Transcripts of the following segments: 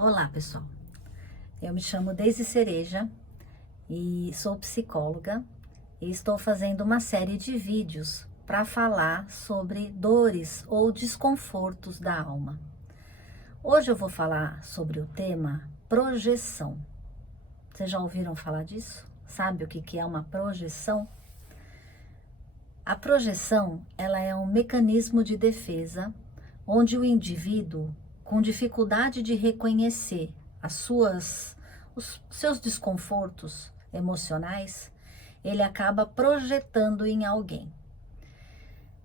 Olá, pessoal. Eu me chamo Deise Cereja e sou psicóloga e estou fazendo uma série de vídeos para falar sobre dores ou desconfortos da alma. Hoje eu vou falar sobre o tema projeção. Vocês já ouviram falar disso? Sabe o que é uma projeção? A projeção, ela é um mecanismo de defesa onde o indivíduo, com dificuldade de reconhecer os seus desconfortos emocionais, ele acaba projetando em alguém.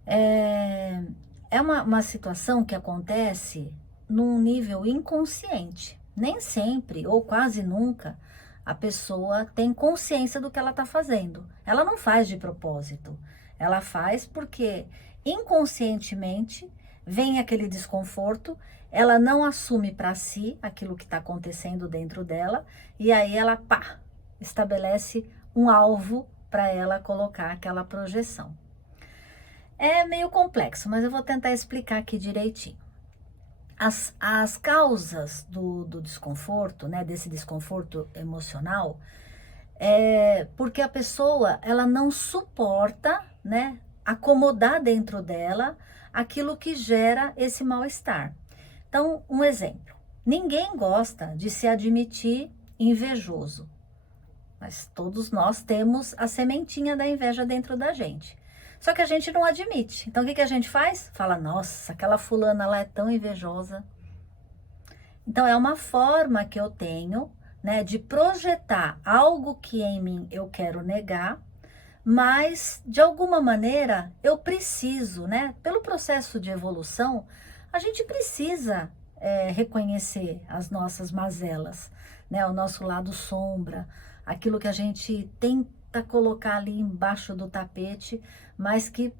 É uma situação que acontece num nível inconsciente. Nem sempre, ou quase nunca, a pessoa tem consciência do que ela está fazendo. Ela não faz de propósito. Ela faz porque inconscientemente vem aquele desconforto, ela não assume para si aquilo que está acontecendo dentro dela, e aí ela, estabelece um alvo para ela colocar aquela projeção. É meio complexo, mas eu vou tentar explicar aqui direitinho. As causas do desconforto, né, desse desconforto emocional, é porque a pessoa, ela não suporta, né, acomodar dentro dela aquilo que gera esse mal-estar. Então, um exemplo. Ninguém gosta de se admitir invejoso, mas todos nós temos a sementinha da inveja dentro da gente. Só que a gente não admite. Então, o que a gente faz? Fala, nossa, aquela fulana lá é tão invejosa. Então, é uma forma que eu tenho, né, de projetar algo que em mim eu quero negar, mas, de alguma maneira, eu preciso, né, pelo processo de evolução, a gente precisa reconhecer as nossas mazelas, né, o nosso lado sombra, aquilo que a gente tenta colocar ali embaixo do tapete, mas que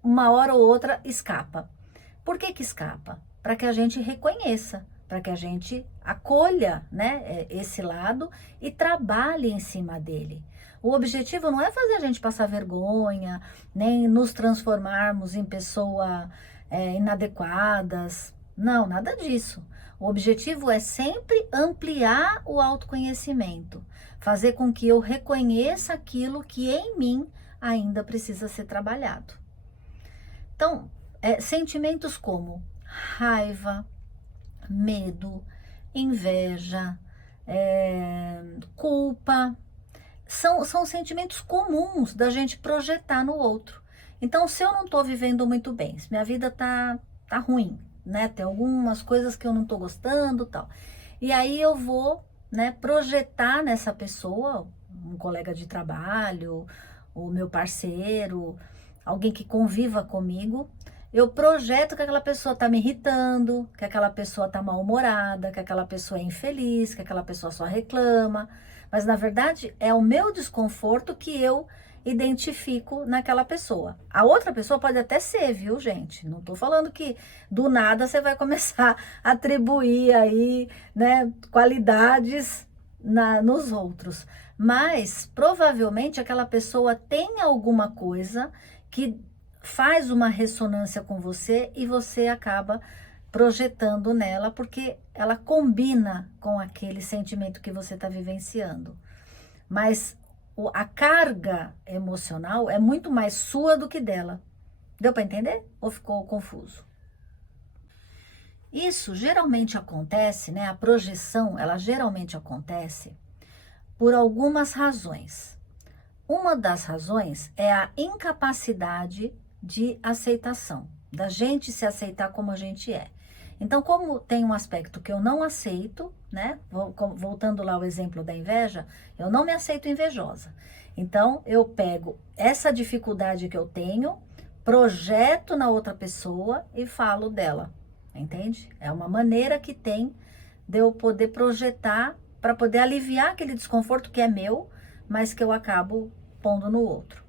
uma hora ou outra escapa. Por que escapa? Para que a gente reconheça, para que a gente acolha, né, esse lado e trabalhe em cima dele. O objetivo não é fazer a gente passar vergonha, nem nos transformarmos em pessoas inadequadas. Não, nada disso. O objetivo é sempre ampliar o autoconhecimento, fazer com que eu reconheça aquilo que em mim ainda precisa ser trabalhado. Então, sentimentos como raiva, medo, inveja, culpa, são sentimentos comuns da gente projetar no outro. Então, se eu não estou vivendo muito bem, se minha vida tá ruim, né? Tem algumas coisas que eu não estou gostando, tal. E aí eu vou, né, projetar nessa pessoa, um colega de trabalho, o meu parceiro, alguém que conviva comigo, eu projeto que aquela pessoa está me irritando, que aquela pessoa está mal-humorada, que aquela pessoa é infeliz, que aquela pessoa só reclama. Mas, na verdade, é o meu desconforto que eu identifico naquela pessoa. A outra pessoa pode até ser, viu, gente? Não tô falando que do nada você vai começar a atribuir aí, né, qualidades nos outros. Mas, provavelmente, aquela pessoa tem alguma coisa que faz uma ressonância com você e você acaba projetando nela, porque ela combina com aquele sentimento que você está vivenciando. Mas a carga emocional é muito mais sua do que dela. Deu para entender? Ou ficou confuso? Isso geralmente acontece, né? A projeção, ela geralmente acontece por algumas razões. Uma das razões é a incapacidade de aceitação, da gente se aceitar como a gente é. Então, como tem um aspecto que eu não aceito, né? Voltando lá ao exemplo da inveja, eu não me aceito invejosa. Então, eu pego essa dificuldade que eu tenho, projeto na outra pessoa e falo dela, entende? É uma maneira que tem de eu poder projetar para poder aliviar aquele desconforto que é meu, mas que eu acabo pondo no outro.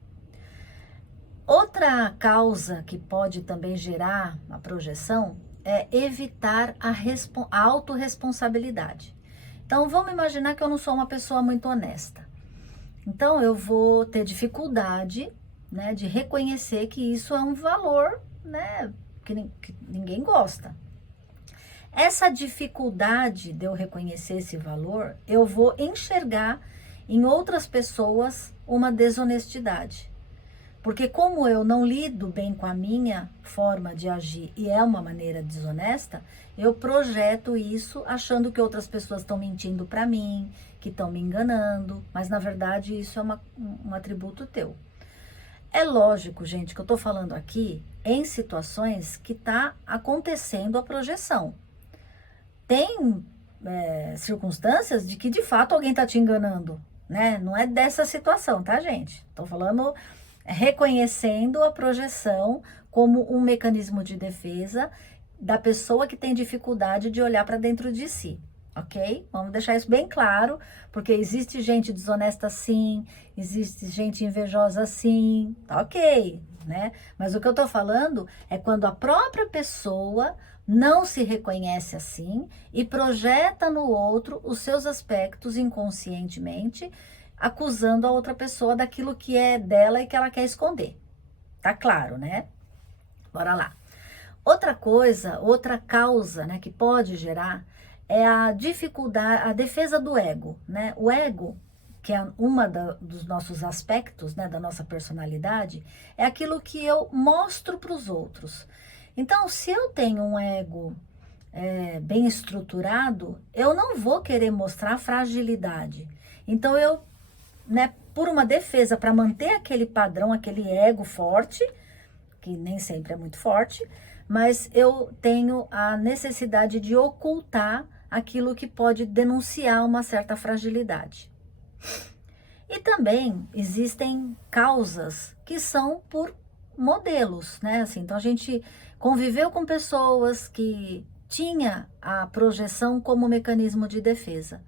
Outra causa que pode também gerar a projeção é evitar a autorresponsabilidade. Então, vamos imaginar que eu não sou uma pessoa muito honesta. Então, eu vou ter dificuldade, né, de reconhecer que isso é um valor, né, que ninguém gosta. Essa dificuldade de eu reconhecer esse valor, eu vou enxergar em outras pessoas uma desonestidade. Porque como eu não lido bem com a minha forma de agir e é uma maneira desonesta, eu projeto isso achando que outras pessoas estão mentindo para mim, que estão me enganando, mas na verdade isso é um atributo teu. É lógico, gente, que eu estou falando aqui em situações que está acontecendo a projeção. Tem circunstâncias de que de fato alguém está te enganando, né? Não é dessa situação, tá, gente? Estou falando reconhecendo a projeção como um mecanismo de defesa da pessoa que tem dificuldade de olhar para dentro de si, ok? Vamos deixar isso bem claro, porque existe gente desonesta sim, existe gente invejosa sim, tá ok, né? Mas o que eu tô falando é quando a própria pessoa não se reconhece assim e projeta no outro os seus aspectos inconscientemente, acusando a outra pessoa daquilo que é dela e que ela quer esconder. Tá claro, né? Bora lá. Outra coisa, outra causa, né, que pode gerar é a dificuldade, a defesa do ego, né? O ego, que é dos nossos aspectos, né, da nossa personalidade, é aquilo que eu mostro para os outros. Então, se eu tenho um ego bem estruturado, eu não vou querer mostrar fragilidade. Então, eu, né, por uma defesa, para manter aquele padrão, aquele ego forte, que nem sempre é muito forte, mas eu tenho a necessidade de ocultar aquilo que pode denunciar uma certa fragilidade. E também existem causas que são por modelos, né? Assim, então a gente conviveu com pessoas que tinha a projeção como mecanismo de defesa.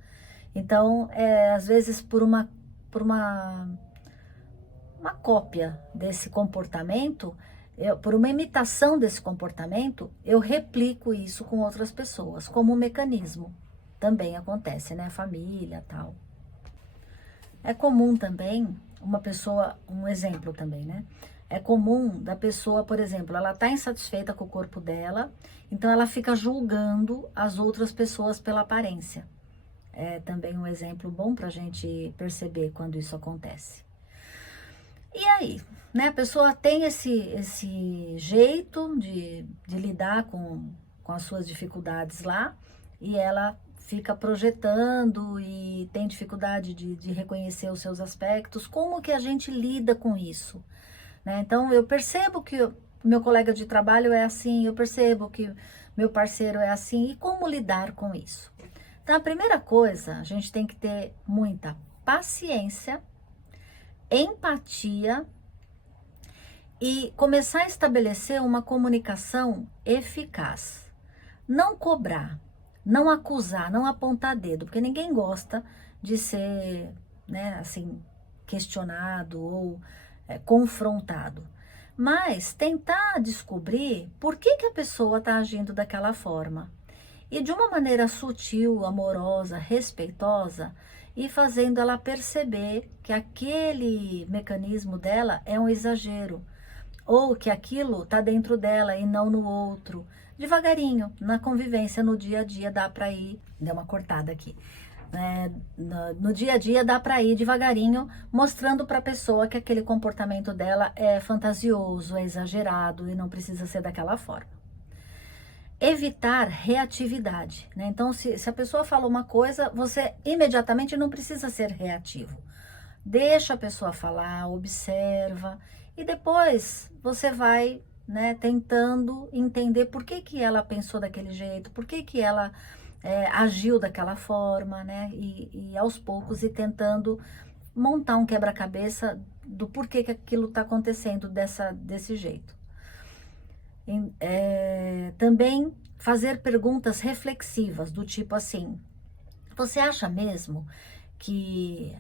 Então, às vezes uma cópia desse comportamento, por uma imitação desse comportamento, eu replico isso com outras pessoas, como um mecanismo. Também acontece, né? Família, tal. É comum também uma pessoa, um exemplo também, né? É comum da pessoa, por exemplo, ela tá insatisfeita com o corpo dela, então ela fica julgando as outras pessoas pela aparência. É também um exemplo bom para a gente perceber quando isso acontece. E aí, né? A pessoa tem esse jeito de lidar com as suas dificuldades lá e ela fica projetando e tem dificuldade de reconhecer os seus aspectos. Como que a gente lida com isso? Né? Então, eu percebo que o meu colega de trabalho é assim, eu percebo que meu parceiro é assim, e como lidar com isso? Então, a primeira coisa, a gente tem que ter muita paciência, empatia e começar a estabelecer uma comunicação eficaz. Não cobrar, não acusar, não apontar dedo, porque ninguém gosta de ser, né, assim, questionado ou confrontado. Mas tentar descobrir por que a pessoa está agindo daquela forma. E de uma maneira sutil, amorosa, respeitosa, e fazendo ela perceber que aquele mecanismo dela é um exagero, ou que aquilo está dentro dela e não no outro. Devagarinho, na convivência, no dia a dia, dá para ir. Deu uma cortada aqui. No dia a dia, dá para ir devagarinho, mostrando para a pessoa que aquele comportamento dela é fantasioso, é exagerado e não precisa ser daquela forma. Evitar reatividade, né? Então, se a pessoa fala uma coisa, você imediatamente não precisa ser reativo. Deixa a pessoa falar, observa e depois você vai, né, tentando entender por que ela pensou daquele jeito, por que ela agiu daquela forma, né? E aos poucos ir tentando montar um quebra-cabeça do porquê que aquilo está acontecendo desse jeito. Também fazer perguntas reflexivas, do tipo assim: você acha mesmo que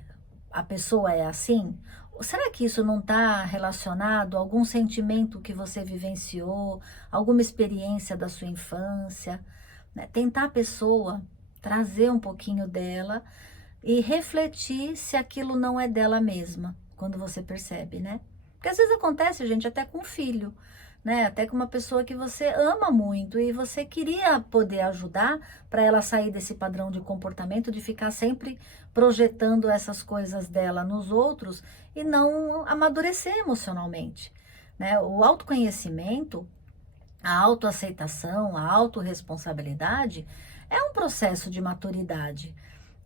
a pessoa é assim? Será que isso não está relacionado a algum sentimento que você vivenciou, alguma experiência da sua infância? Né? Tentar a pessoa trazer um pouquinho dela e refletir se aquilo não é dela mesma, quando você percebe, né? Porque às vezes acontece, gente, até com o filho. né? Até com uma pessoa que você ama muito e você queria poder ajudar para ela sair desse padrão de comportamento, de ficar sempre projetando essas coisas dela nos outros e não amadurecer emocionalmente, né? O autoconhecimento, a autoaceitação, a autorresponsabilidade é um processo de maturidade.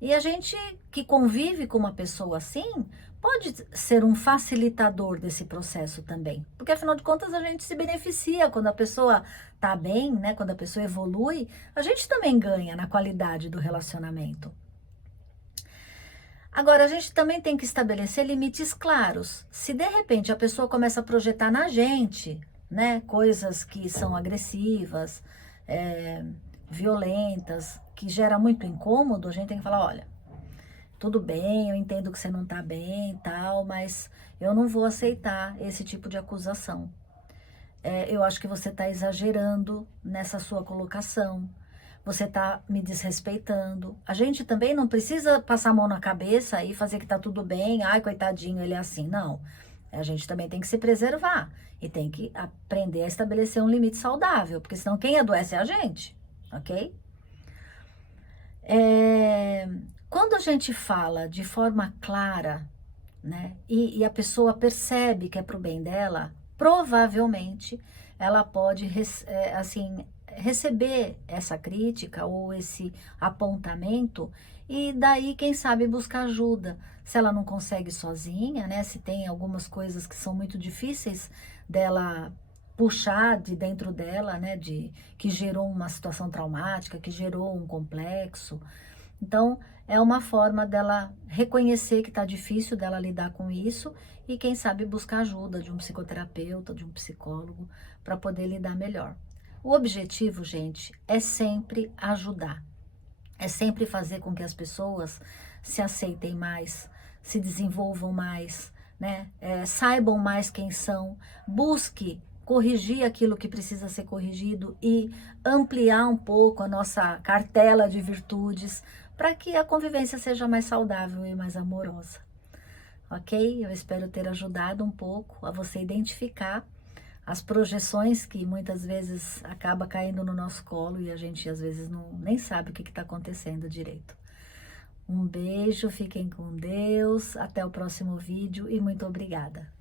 E a gente que convive com uma pessoa assim, pode ser um facilitador desse processo também. Porque afinal de contas a gente se beneficia quando a pessoa tá bem, né? Quando a pessoa evolui, a gente também ganha na qualidade do relacionamento. Agora, a gente também tem que estabelecer limites claros. Se de repente a pessoa começa a projetar na gente, né, coisas que são agressivas, violentas, que gera muito incômodo, a gente tem que falar, olha, tudo bem, eu entendo que você não tá bem e tal, mas eu não vou aceitar esse tipo de acusação. Eu acho que você está exagerando nessa sua colocação. Você está me desrespeitando. A gente também não precisa passar a mão na cabeça e fazer que tá tudo bem. Ai, coitadinho, ele é assim. Não. A gente também tem que se preservar e tem que aprender a estabelecer um limite saudável, porque senão quem adoece é a gente, ok? Quando a gente fala de forma clara, né, e a pessoa percebe que é pro bem dela, provavelmente ela pode assim, receber essa crítica ou esse apontamento e daí, quem sabe, buscar ajuda. Se ela não consegue sozinha, né, se tem algumas coisas que são muito difíceis dela puxar de dentro dela, né, que gerou uma situação traumática, que gerou um complexo. Então, é uma forma dela reconhecer que está difícil dela lidar com isso e, quem sabe, buscar ajuda de um psicoterapeuta, de um psicólogo, para poder lidar melhor. O objetivo, gente, é sempre ajudar. É sempre fazer com que as pessoas se aceitem mais, se desenvolvam mais, né? Saibam mais quem são, busque corrigir aquilo que precisa ser corrigido e ampliar um pouco a nossa cartela de virtudes para que a convivência seja mais saudável e mais amorosa. Ok? Eu espero ter ajudado um pouco a você identificar as projeções que muitas vezes acaba caindo no nosso colo e a gente às vezes nem sabe o que está acontecendo direito. Um beijo, fiquem com Deus, até o próximo vídeo e muito obrigada.